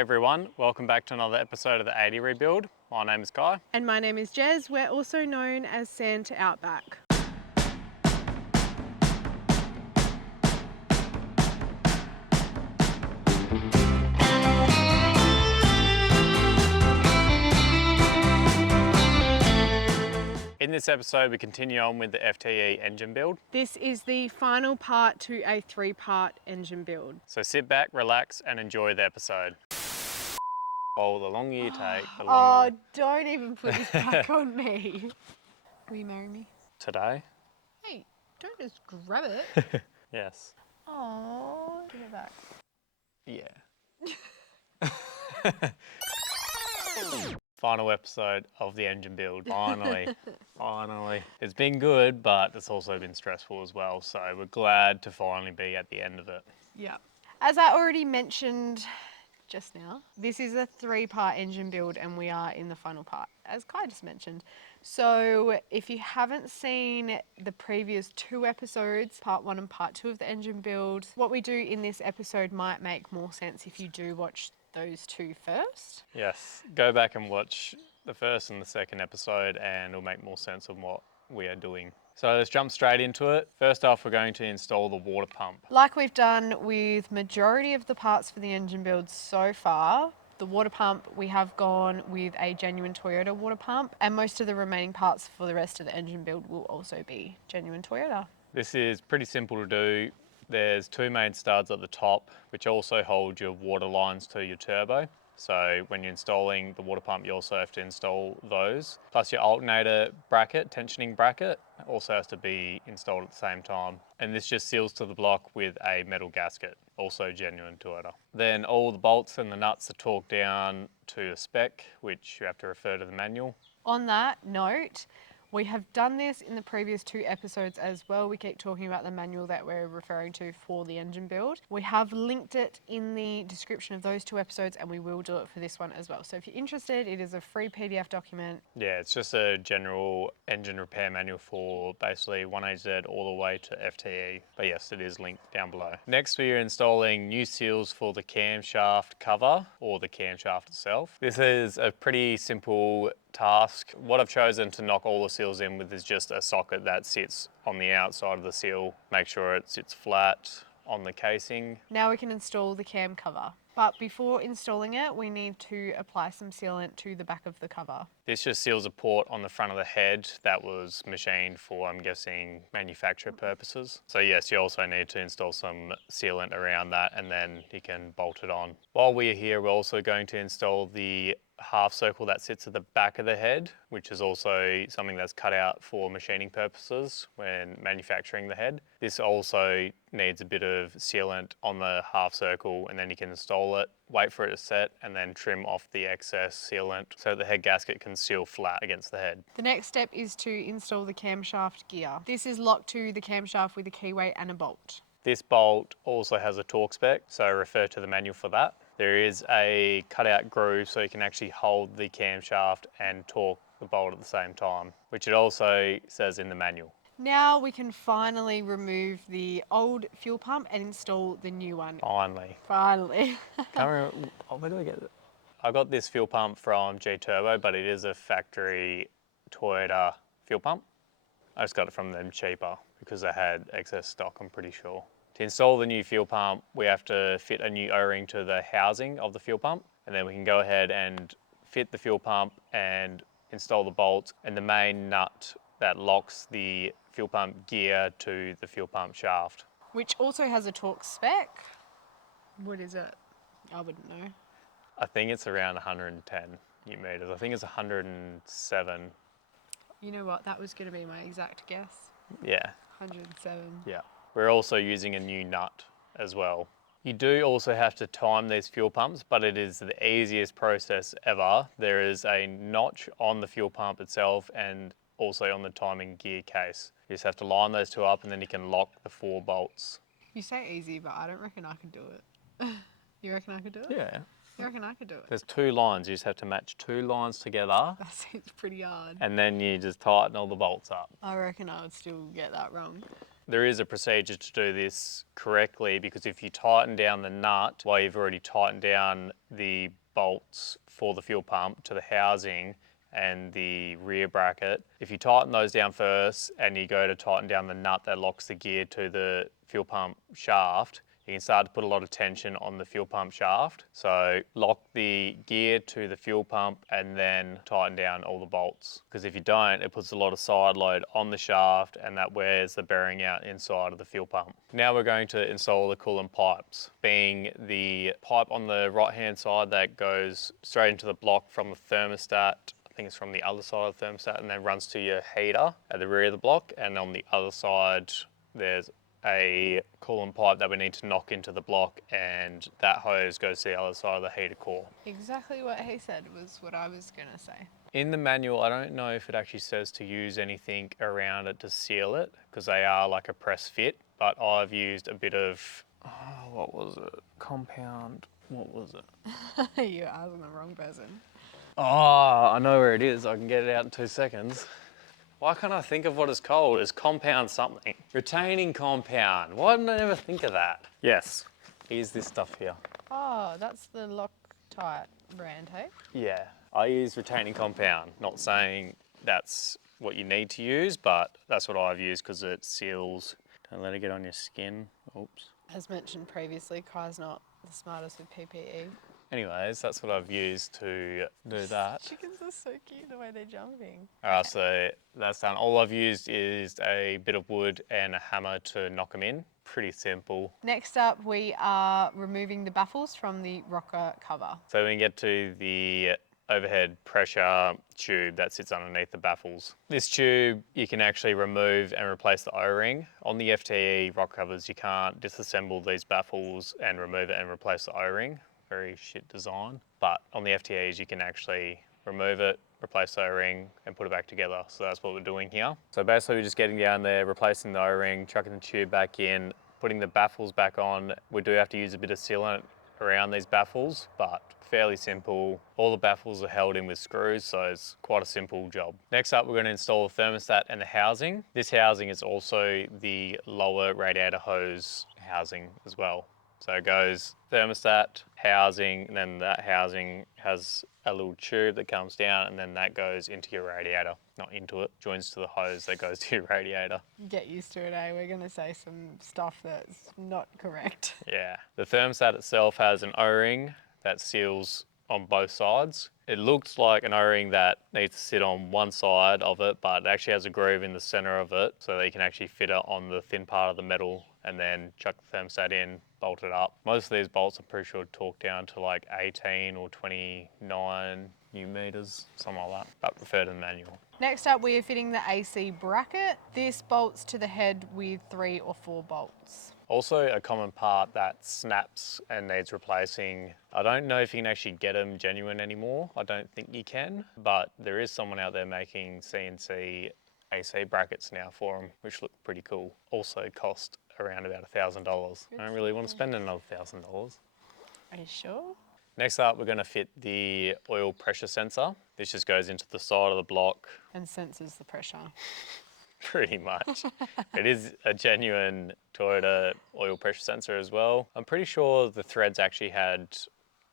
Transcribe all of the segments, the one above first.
everyone, welcome back to another episode of the 80 Rebuild. My name is Kye. And my name is Jez. We're also known as Santa Outback. In this episode, we continue on with the FTE engine build. This is the final part to a 3-part engine build. So sit back, relax, and enjoy the episode. Oh, the longer you take, the Oh, longer... don't even put this back on me. Will you marry me? Today? Hey, don't just grab it. Yes. Oh, give it back. Yeah. Final episode of the engine build, finally. Finally. It's been good, but it's also been stressful as well, so we're glad to finally be at the end of it. Yeah. As I already mentioned just now, this is a 3-part engine build and we are in the final part, as Kye just mentioned. So if you haven't seen the previous 2 episodes, part 1 and part 2 of the engine build, what we do in this episode might make more sense if you do watch those 2 first. Yes, go back and watch the first and the second episode and it'll make more sense of what we are doing. So let's jump straight into it. First off, we're going to install the water pump. Like we've done with majority of the parts for the engine build so far, the water pump, we have gone with a genuine Toyota water pump, and most of the remaining parts for the rest of the engine build will also be genuine Toyota. This is pretty simple to do. There's 2 main studs at the top, which also hold your water lines to your turbo. So when you're installing the water pump, you also have to install those. Plus your alternator bracket, tensioning bracket, also has to be installed at the same time. And this just seals to the block with a metal gasket, also genuine Toyota. Then all the bolts and the nuts are torqued down to a spec, which you have to refer to the manual. On that note, we have done this in the previous 2 episodes as well. We keep talking about the manual that we're referring to for the engine build. We have linked it in the description of those 2 episodes and we will do it for this one as well. So if you're interested, it is a free PDF document. Yeah, it's just a general engine repair manual for basically 1HD all the way to FTE. But yes, it is linked down below. Next, we are installing new seals for the camshaft cover or the camshaft itself. This is a pretty simple task. What I've chosen to knock all the seals in with is just a socket that sits on the outside of the seal. Make sure it sits flat on the casing. Now we can install the cam cover. But before installing it, we need to apply some sealant to the back of the cover. This just seals a port on the front of the head that was machined for, I'm guessing, manufacturer purposes. So yes, you also need to install some sealant around that and then you can bolt it on. While we're here, we're also going to install the half circle that sits at the back of the head, which is also something that's cut out for machining purposes when manufacturing the head. This also needs a bit of sealant on the half circle and then you can install it, wait for it to set and then trim off the excess sealant so the head gasket can seal flat against the head. The next step is to install the camshaft gear. This is locked to the camshaft with a keyway and a bolt. This bolt also has a torque spec, so refer to the manual for that. There is a cutout groove so you can actually hold the camshaft and torque the bolt at the same time, which it also says in the manual. Now we can finally remove the old fuel pump and install the new one. Finally. Finally. Can't remember, where do I get it? I got this fuel pump from G Turbo, but it is a factory Toyota fuel pump. I just got it from them cheaper because they had excess stock, I'm pretty sure. To install the new fuel pump, we have to fit a new O-ring to the housing of the fuel pump, and then we can go ahead and fit the fuel pump and install the bolts and the main nut that locks the fuel pump gear to the fuel pump shaft. Which also has a torque spec. What is it? I wouldn't know. I think it's around 110 newton meters. I think it's 107. You know what? That was going to be my exact guess. Yeah. 107. Yeah. We're also using a new nut as well. You do also have to time these fuel pumps, but it is the easiest process ever. There is a notch on the fuel pump itself and also on the timing gear case. You just have to line those 2 up and then you can lock the 4 bolts. You say easy, but I don't reckon I could do it. You reckon I could do it? Yeah. You reckon I could do it? There's 2 lines. You just have to match 2 lines together That seems pretty hard. and then you just tighten all the bolts up. I reckon I would still get that wrong. there is a procedure to do this correctly, because if you tighten down the nut while you've already tightened down the bolts for the fuel pump to the housing and the rear bracket, if you tighten those down first and you go to tighten down the nut that locks the gear to the fuel pump shaft, you can start to put a lot of tension on the fuel pump shaft. So lock the gear to the fuel pump and then tighten down all the bolts. Because if you don't, it puts a lot of side load on the shaft and that wears the bearing out inside of the fuel pump. Now we're going to install the coolant pipes, being the pipe on the right hand side that goes straight into the block from the thermostat. I think it's from the other side of the thermostat, and then runs to your heater at the rear of the block. And on the other side, there's a coolant pipe that we need to knock into the block, and that hose goes to the other side of the heater core. Exactly what he said was what I was going to say. In the manual, I don't know if it actually says to use anything around it to seal it, because they are like a press fit, but I've used a bit of, what was it? Compound, what was it? You're asking the wrong person. Oh, I know where it is. I can get it out in 2 seconds. Why can't I think of what it's called? It's compound something. Retaining compound. Why didn't I ever think of that? Yes, here's this stuff here. Oh, that's the Loctite brand, hey? Yeah, I use retaining compound. Not saying that's what you need to use, but that's what I've used because it seals. Don't let it get on your skin. Oops. As mentioned previously, Kye's not the smartest with PPE. Anyways, that's what I've used to do that. Chickens are so cute the way they're jumping. Alright, so that's done. All I've used is a bit of wood and a hammer to knock them in. Pretty simple. Next up, we are removing the baffles from the rocker cover. So we can get to the overhead pressure tube that sits underneath the baffles. This tube you can actually remove and replace the O-ring. On the FTE rock covers you can't disassemble these baffles and remove it and replace the O-ring. Very shit design. But on the FTEs you can actually remove it, replace the O-ring and put it back together. So that's what we're doing here. So basically we're just getting down there, replacing the O-ring, chucking the tube back in, putting the baffles back on. We do have to use a bit of sealant around these baffles, but fairly simple. All the baffles are held in with screws, so it's quite a simple job. Next up, we're going to install the thermostat and the housing. This housing is also the lower radiator hose housing as well. So it goes thermostat, housing, and then that housing has a little tube that comes down and then that goes into your radiator. Not into it, joins to the hose that goes to your radiator. Get used to it, eh? We're going to say some stuff that's not correct. Yeah. The thermostat itself has an O-ring that seals on both sides. It looks like an O-ring that needs to sit on one side of it, but it actually has a groove in the center of it so that you can actually fit it on the thin part of the metal and then chuck the thermostat in, bolt it up. Most of these bolts I'm pretty sure torque down to like 18 or 29 Newton meters, something like that, but prefer to the manual. Next up, we are fitting the AC bracket. This bolts to the head with 3 or 4 bolts. Also a common part that snaps and needs replacing. I don't know if you can actually get them genuine anymore. I don't think you can, but there is someone out there making CNC AC brackets now for them, which look pretty cool. Also cost around about $1,000. I don't really want to spend another $1,000. Are you sure? Next up, we're going to fit the oil pressure sensor. This just goes into the side of the block. And senses the pressure. Pretty much. It is a genuine Toyota oil pressure sensor as well. I'm pretty sure the threads actually had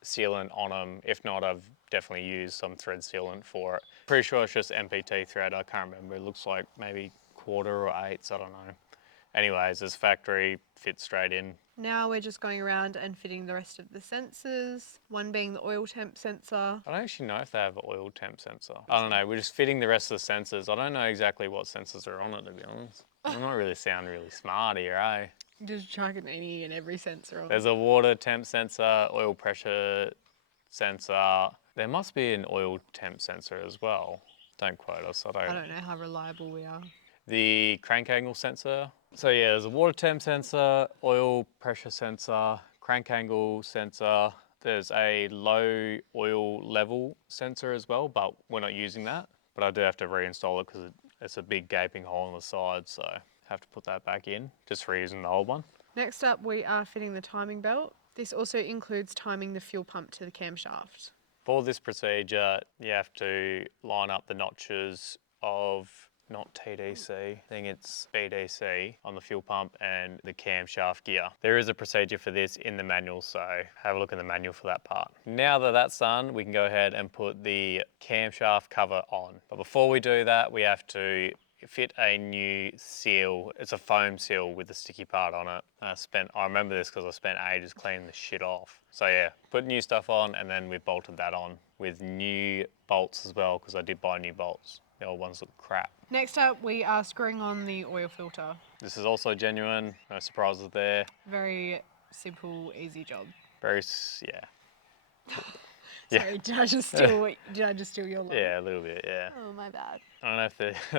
sealant on them. If not, I've definitely used some thread sealant for it. Pretty sure it's just MPT thread. I can't remember. It looks like maybe 1/4 or 1/8, I don't know. Anyways, this factory fits straight in. Now we're just going around and fitting the rest of the sensors, one being the oil temp sensor. I don't actually know if they have an oil temp sensor. I don't know, we're just fitting the rest of the sensors. I don't know exactly what sensors are on it, to be honest. I'm not really sound really smart here, eh? Just chucking any and every sensor on. There's a water temp sensor, oil pressure sensor. There must be an oil temp sensor as well. Don't quote us, I don't know how reliable we are. The crank angle sensor. So yeah, there's a water temp sensor, oil pressure sensor, crank angle sensor. There's a low oil level sensor as well, but we're not using that. But I do have to reinstall it because it's a big gaping hole on the side, so I have to put that back in, just reusing the old one. Next up, we are fitting the timing belt. This also includes timing the fuel pump to the camshaft. For this procedure, you have to line up the notches of not TDC, I think it's BDC on the fuel pump and the camshaft gear. There is a procedure for this in the manual, so have a look in the manual for that part. Now that that's done, we can go ahead and put the camshaft cover on. But before we do that, we have to fit a new seal. It's a foam seal with the sticky part on it. I remember this because I spent ages cleaning the shit off. So yeah, put new stuff on and then we bolted that on with new bolts as well because I did buy new bolts. The old ones look crap. Next up, we are screwing on the oil filter. This is also genuine, no surprises there. Very simple, easy job. Yeah. Sorry, did I just steal your line? Yeah, a little bit, yeah. Oh, my bad. I don't know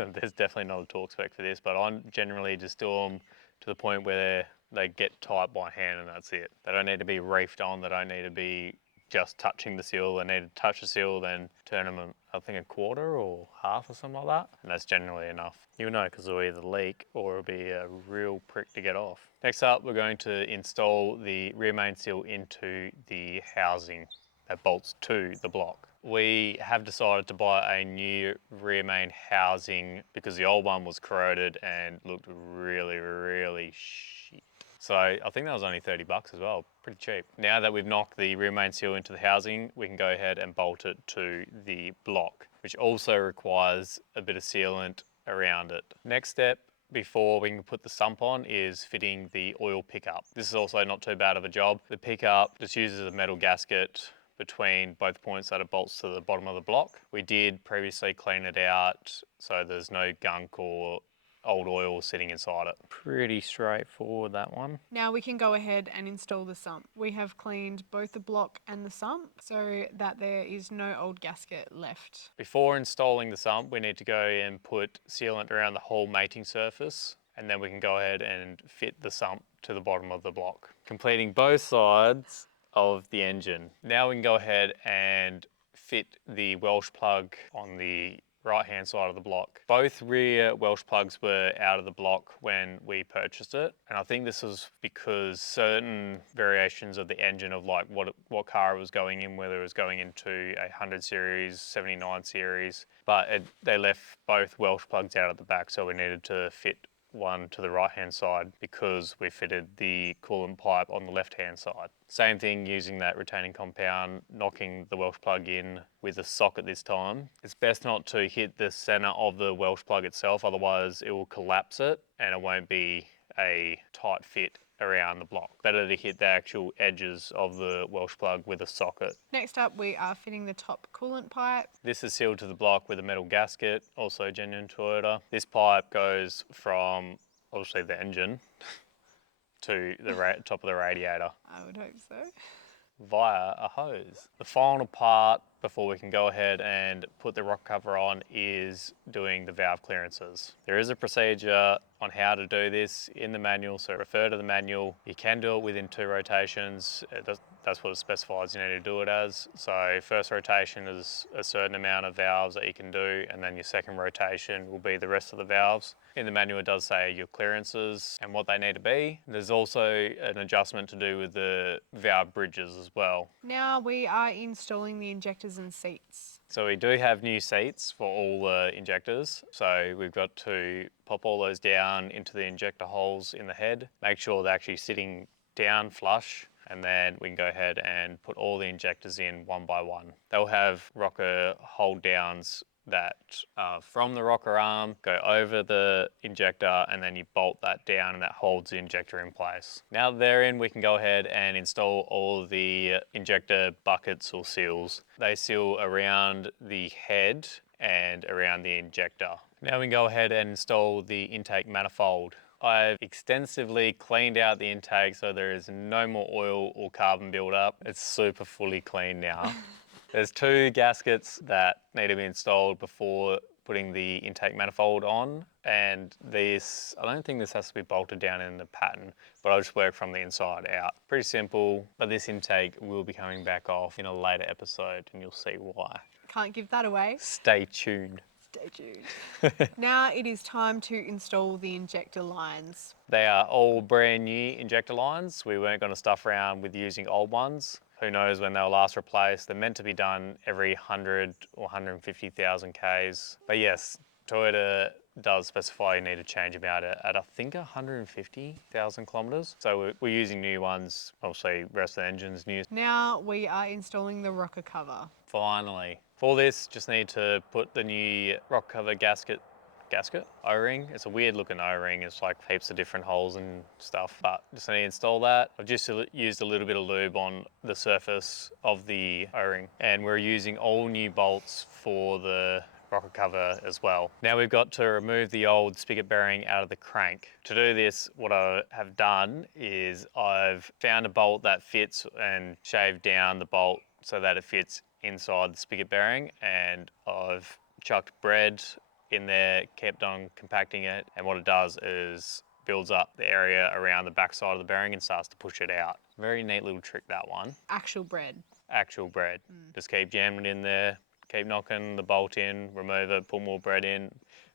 if there's definitely not a torque spec for this, but I generally just do them to the point where they get tight by hand and that's it. They don't need to be reefed on, they don't need to be just touching the seal. They need to touch the seal, then turn them, I think, a quarter or half or something like that. And that's generally enough. You'll know because it'll either leak or it'll be a real prick to get off. Next up, we're going to install the rear main seal into the housing that bolts to the block. We have decided to buy a new rear main housing because the old one was corroded and looked really, really shit. So I think that was only 30 bucks as well, pretty cheap. Now that we've knocked the rear main seal into the housing, we can go ahead and bolt it to the block, which also requires a bit of sealant around it. Next step, before we can put the sump on, is fitting the oil pickup. This is also not too bad of a job. The pickup just uses a metal gasket between both points that it bolts to the bottom of the block. We did previously clean it out so there's no gunk or old oil sitting inside it. Pretty straightforward, that one. Now we can go ahead and install the sump. We have cleaned both the block and the sump so that there is no old gasket left. Before installing the sump, we need to go and put sealant around the whole mating surface, and then we can go ahead and fit the sump to the bottom of the block, completing both sides of the engine. Now we can go ahead and fit the Welsh plug on the right hand side of the block. Both rear Welsh plugs were out of the block when we purchased it, and I think this was because certain variations of the engine of like what car it was going in, whether it was going into a 100 series, 79 series, but they left both Welsh plugs out at the back, so we needed to fit one to the right hand side because we fitted the coolant pipe on the left hand side. Same thing using that retaining compound, knocking the Welsh plug in with a socket this time. It's best not to hit the center of the Welsh plug itself, otherwise it will collapse it and it won't be a tight fit around the block. Better to hit the actual edges of the Welsh plug with a socket. Next up, we are fitting the top coolant pipe. This is sealed to the block with a metal gasket, also genuine Toyota. This pipe goes from obviously the engine to the top of the radiator I would hope so. via a hose. The final part before we can go ahead and put the rock cover on is doing the valve clearances. There is a procedure on how to do this in the manual, so refer to the manual. You can do it within 2 rotations. That's what it specifies you need to do it as. So first rotation is a certain amount of valves that you can do, and then your second rotation will be the rest of the valves. In the manual it does say your clearances and what they need to be. There's also an adjustment to do with the valve bridges as well. Now we are installing the injectors and seats. So we do have new seats for all the injectors. So we've got to pop all those down into the injector holes in the head, make sure they're actually sitting down flush, and then we can go ahead and put all the injectors in one by one. They'll have rocker hold downs that from the rocker arm go over the injector, and then you bolt that down and that holds the injector in place. Now that they're in, we can go ahead and install all the injector buckets or seals. They seal around the head and around the injector. Now we can go ahead and install the intake manifold. I've extensively cleaned out the intake so there is no more oil or carbon buildup. It's super fully clean now. There's 2 gaskets that need to be installed before putting the intake manifold on, and this, I don't think this has to be bolted down in the pattern, but I'll just work from the inside out. Pretty simple, but this intake will be coming back off in a later episode and you'll see why. Can't give that away. Stay tuned. Stay tuned. Now it is time to install the injector lines. They are all brand new injector lines. We weren't going to stuff around with using old ones. Who knows when they'll last replaced. They're meant to be done every 100 or 150,000 Ks. But yes, Toyota does specify you need to change them out at I think 150,000 kilometres. So we're using new ones. Obviously, the rest of the engine's new. Now we are installing the rocker cover. Finally. For this, just need to put the new rock cover gasket O-ring. It's a weird looking O-ring. It's like heaps of different holes and stuff, but just need to install that. I've just used a little bit of lube on the surface of the O-ring, and we're using all new bolts for the rocker cover as well. Now we've got to remove the old spigot bearing out of the crank. To do this, what I have done is I've found a bolt that fits and shaved down the bolt so that it fits inside the spigot bearing, and I've chucked bread in there, kept on compacting it, and what it does is builds up the area around the back side of the bearing and starts to push it out. Very neat little trick, that one. Actual bread. Actual bread. Just keep jamming it in there, keep knocking the bolt in, remove it, put more bread in,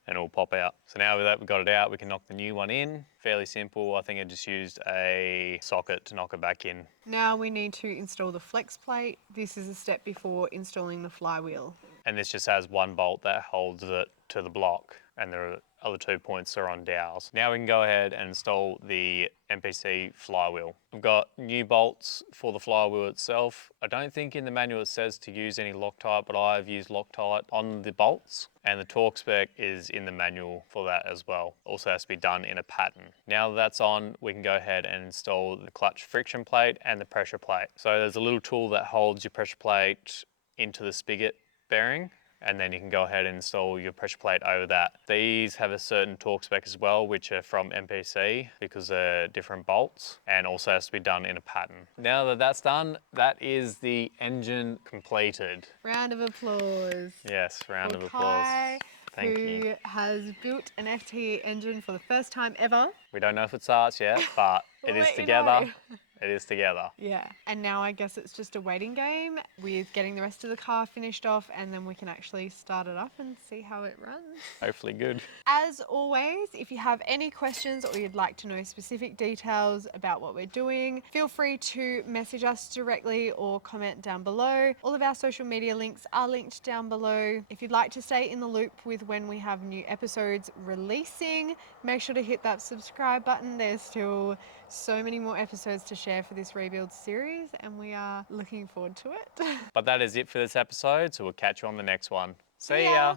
and it'll pop out. So now that we've got it out, we can knock the new one in. Fairly simple. I think I just used a socket to knock it back in. Now we need to install the flex plate. This is a step before installing the flywheel. And this just has one bolt that holds it to the block, and the other 2 points are on dowels. Now we can go ahead and install the MPC flywheel. We've got new bolts for the flywheel itself. I don't think in the manual it says to use any Loctite, but I've used Loctite on the bolts, and the torque spec is in the manual for that as well. Also has to be done in a pattern. Now that that's on, we can go ahead and install the clutch friction plate and the pressure plate. So there's a little tool that holds your pressure plate into the spigot bearing, and then you can go ahead and install your pressure plate over that. These have a certain torque spec as well, which are from MPC because they're different bolts, and also has to be done in a pattern. Now that that's done, that is the engine completed. Round of applause. Yes, round for of applause. Kye, Thank who you. has built an FTE engine for the first time ever. We don't know if it starts yet, but it is Let you together. know. It is together. Yeah, and now I guess it's just a waiting game with getting the rest of the car finished off, and then we can actually start it up and see how it runs. Hopefully good. As always, if you have any questions or you'd like to know specific details about what we're doing, feel free to message us directly or comment down below. All of our social media links are linked down below. If you'd like to stay in the loop with when we have new episodes releasing, make sure to hit that subscribe button. There's still so many more episodes to share for this rebuild series, and we are looking forward to it. But that is it for this episode, so we'll catch you on the next one. See ya. ya.